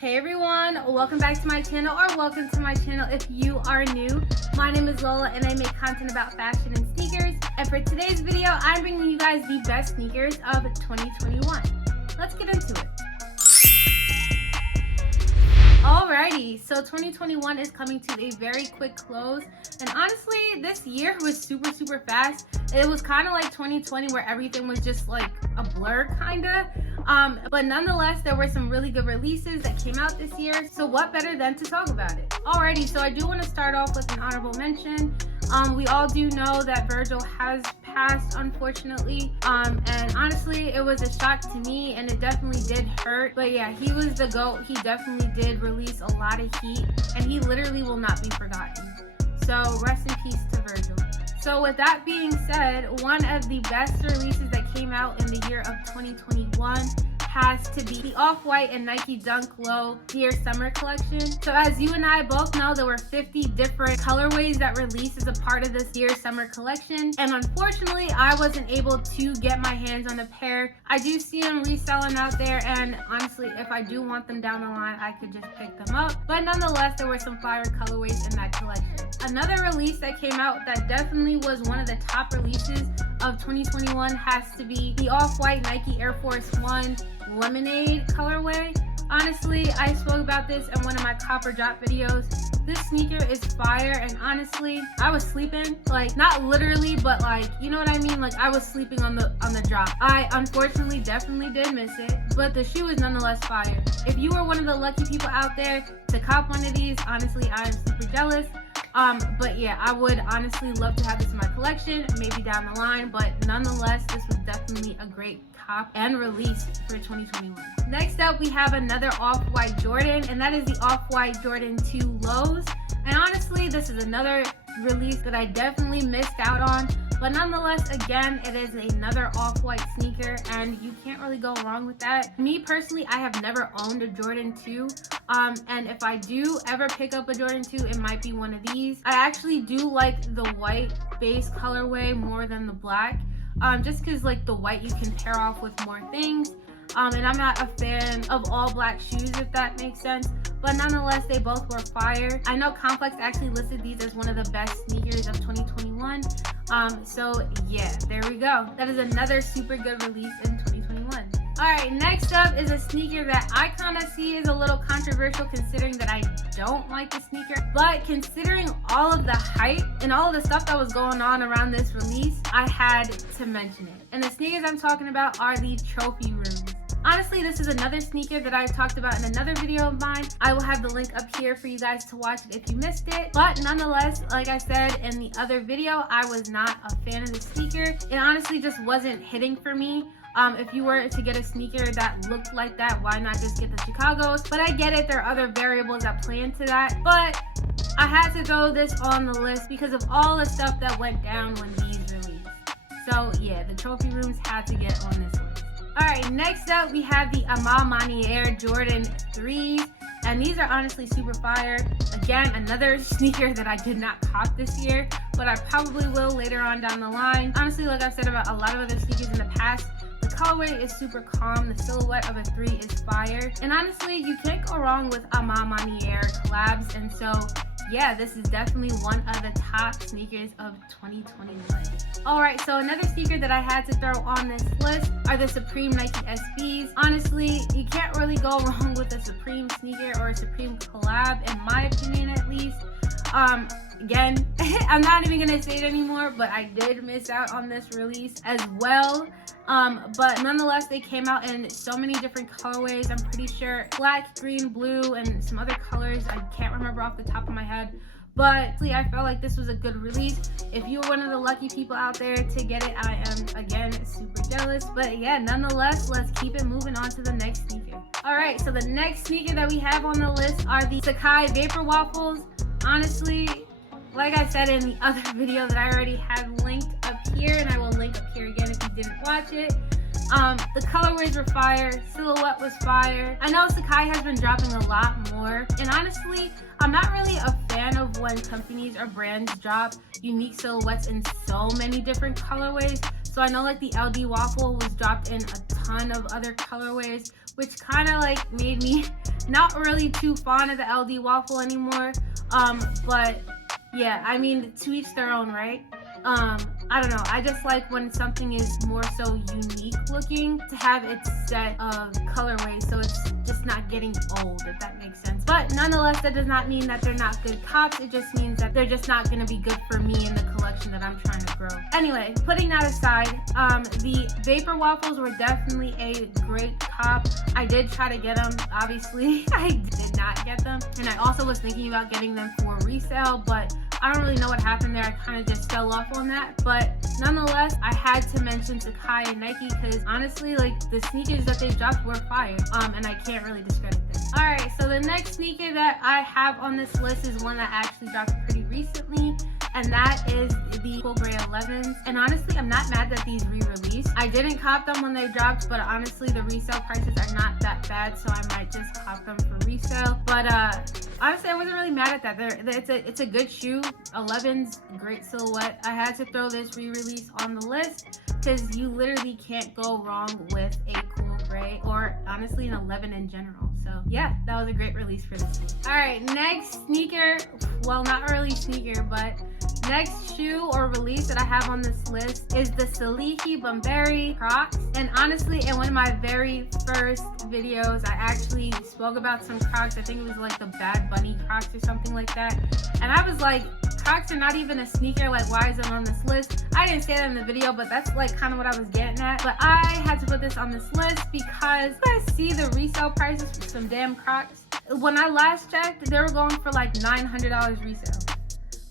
Hey everyone, welcome back to my channel, or welcome to my channel if you are new. My name is Lola and I make content about fashion and sneakers. And for today's video, I'm bringing you guys the best sneakers of 2021. Let's get into it. Alrighty, so 2021 is coming to a very quick close. And honestly, this year was super fast. It was kind of like 2020 where everything was just like a blur kinda. But nonetheless, there were some really good releases that came out this year. So what better than to talk about it? Alrighty, so I do want to start off with an honorable mention. We all do know that Virgil has passed, unfortunately. And honestly, it was a shock to me and it definitely did hurt. But yeah, he was the GOAT. He definitely did release a lot of heat and he literally will not be forgotten. So rest in peace to Virgil. So with that being said, one of the best releases that came out in the year of 2021 has to be the Off-White and Nike Dunk Low Dear Summer collection. So as you and I both know, there were 50 different colorways that released as a part of this Dear Summer collection. And unfortunately, I wasn't able to get my hands on a pair. I do see them reselling out there, and honestly, if I do want them down the line, I could just pick them up. But nonetheless, there were some fire colorways in that collection. Another release that came out that definitely was one of the top releases of 2021 has to be the Off-White Nike Air Force One Lemonade colorway. Honestly, I spoke about this in one of my Copper Drop videos. This sneaker is fire, and honestly, I was sleeping, like not literally, but like, you know what I mean? Like I was sleeping on the drop. I unfortunately definitely did miss it, but the shoe is nonetheless fire. If you were one of the lucky people out there to cop one of these, honestly, I am super jealous. But yeah, I would honestly love to have this in my collection, maybe down the line, but nonetheless, this was definitely a great cop and release for 2021. Next up, we have another Off-White Jordan, and that is the Off-White Jordan 2 Lows. And honestly, this is another release that I definitely missed out on, but nonetheless, again, it is another Off-White sneaker and you can't really go wrong with that. Me personally, I have never owned a Jordan 2, and if I do ever pick up a Jordan 2, it might be one of these. I actually do like the white base colorway more than the black, just because like the white you can pair off with more things, and I'm not a fan of all black shoes, if that makes sense. But nonetheless, they both were fire. I know Complex actually listed these as one of the best sneakers of 2021. So yeah, there we go. That is another super good release in 2021. Alright, next up is a sneaker that I kind of see is a little controversial considering that I don't like the sneaker. But considering all of the hype and all of the stuff that was going on around this release, I had to mention it. And the sneakers I'm talking about are the Trophy Rooms. Honestly, this is another sneaker that I've talked about in another video of mine. I will have the link up here for you guys to watch it if you missed it. But nonetheless, like I said in the other video, I was not a fan of the sneaker. It honestly just wasn't hitting for me. If you were to get a sneaker that looked like that, why not just get the Chicago's? But I get it, there are other variables that play into that. But I had to throw this on the list because of all the stuff that went down when these released. So yeah, the Trophy Rooms had to get on this list. Alright, next up we have the Amamani Air Jordan 3s, and these are honestly super fire. Again, another sneaker that I did not cop this year, but I probably will later on down the line. Honestly, like I've said about a lot of other sneakers in the past, the colorway is super calm, the silhouette of a 3 is fire, and honestly, you can't go wrong with Amamani Air collabs, and so yeah, this is definitely one of the top sneakers of 2021. Alright, so another sneaker that I had to throw on this list are the Supreme Nike SBs. Honestly, you can't really go wrong with a Supreme sneaker or a Supreme collab, in my opinion at least. Again, I'm not even gonna say it anymore, but I did miss out on this release as well. But nonetheless, they came out in so many different colorways. I'm pretty sure black, green, blue, and some other colors I can't remember off the top of my head. But I felt like this was a good release. If you were one of the lucky people out there to get it, I am again super jealous. But yeah, nonetheless, let's keep it moving on to the next sneaker. Alright, so the next sneaker that we have on the list are the Sakai Vapor Waffles. Honestly, like I said in the other video that I already have linked up here, and I will link up here again if you didn't watch it, the colorways were fire, silhouette was fire. I know Sakai has been dropping a lot more, and honestly, I'm not really a fan of when companies or brands drop unique silhouettes in so many different colorways. So I know like the LD Waffle was dropped in a ton of other colorways, which kind of like made me not really too fond of the LD Waffle anymore. But yeah, I mean, to each their own, right? I don't know. I just like when something is more so unique looking to have its set of colorways, so it's just not getting old, if that makes sense. But nonetheless, that does not mean that they're not good cops. It just means that they're just not going to be good for me in the collection that I'm trying to grow. Anyway, putting that aside, the Vapor Waffles were definitely a great cop. I did try to get them. Obviously, I did not get them. And I also was thinking about getting them for resale, but I don't really know what happened there. I kind of just fell off on that. But nonetheless, I had to mention Sacai and Nike because honestly, like the sneakers that they dropped were fire. And I can't really discredit them. Alright, so the next sneaker that I have on this list is one that actually dropped pretty recently. And that is the Cool Gray 11s. And honestly, I'm not mad that these re-released. I didn't cop them when they dropped, but honestly, the resale prices are not that bad, so I might just cop them for resale. But honestly, I wasn't really mad at that. It's a good shoe. 11's great silhouette. I had to throw this re-release on the list because you literally can't go wrong with a Cool Gray, or honestly an 11 in general. So yeah, that was a great release for this. All right, next sneaker, well, not really sneaker, but next shoe or release that I have on this list is the Salihi Bunbury Crocs. And honestly, in one of my very first videos, I actually spoke about some Crocs. I think it was like the Bad Bunny Crocs or something like that. And I was like, Crocs are not even a sneaker, like why is it on this list? I didn't say that in the video, but that's like kind of what I was getting at. But I had to put this on this list because you guys see the resale prices for some damn Crocs. When I last checked, they were going for like $900 resale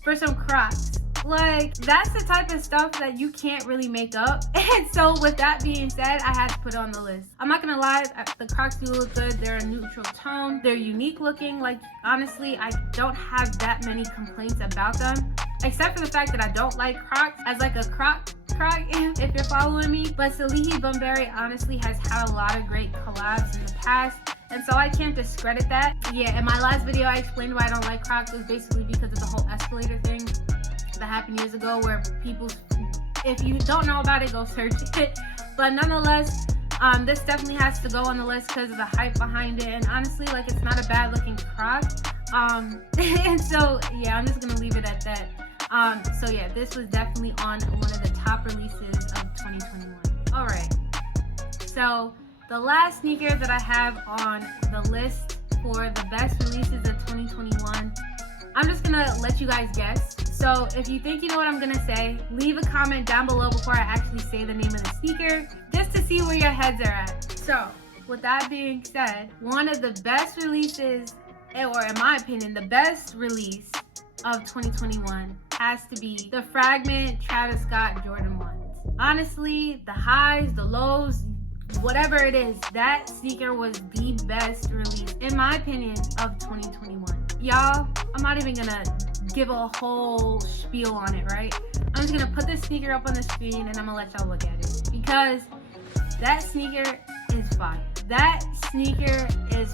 for some Crocs. Like, that's the type of stuff that you can't really make up. And so with that being said, I had to put it on the list. I'm not gonna lie, the Crocs do look good. They're a neutral tone. They're unique looking. Like, honestly, I don't have that many complaints about them, except for the fact that I don't like Crocs as like a Croc, if you're following me. But Salihi Bunbury honestly has had a lot of great collabs in the past, and so I can't discredit that. Yeah, in my last video, I explained why I don't like Crocs. It was basically because of the whole escalator thing that happened years ago, where people, if you don't know about it, go search it. But nonetheless, this definitely has to go on the list because of the hype behind it, and honestly, like, it's not a bad looking Croc. And so yeah, I'm just gonna leave it at that. So yeah, this was definitely on one of the top releases of 2021. All right, so the last sneaker that I have on the list for the best releases of 2021, I'm just gonna let you guys guess. So if you think you know what I'm gonna say, leave a comment down below before I actually say the name of the sneaker, just to see where your heads are at. So with that being said, one of the best releases, or in my opinion, the best release of 2021 has to be the Fragment Travis Scott Jordan 1s. Honestly, the highs, the lows, whatever it is, that sneaker was the best release, in my opinion, of 2021. Y'all, I'm not even gonna give a whole spiel on it, right? I'm just gonna put this sneaker up on the screen and I'm gonna let y'all look at it, because that sneaker is fire. That sneaker is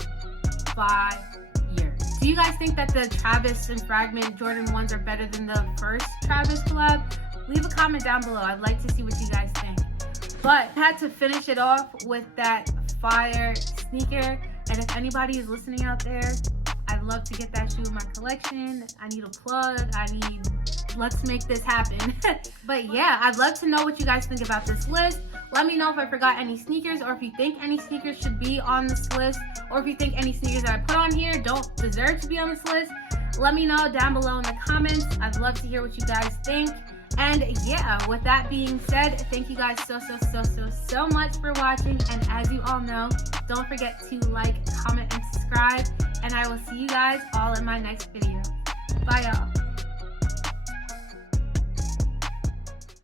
fire. Do you guys think that the Travis and Fragment Jordan 1s are better than the first Travis collab? Leave a comment down below. I'd like to see what you guys think. But I had to finish it off with that fire sneaker. And if anybody is listening out there, I'd love to get that shoe in my collection. I need a plug. Let's make this happen. But yeah, I'd love to know what you guys think about this list. Let me know if I forgot any sneakers, or if you think any sneakers should be on this list, or if you think any sneakers that I put on here don't deserve to be on this list. Let me know down below in the comments. I'd love to hear what you guys think. And yeah, with that being said, thank you guys so much for watching. And as you all know, don't forget to like, comment, and subscribe. And I will see you guys all in my next video. Bye, y'all.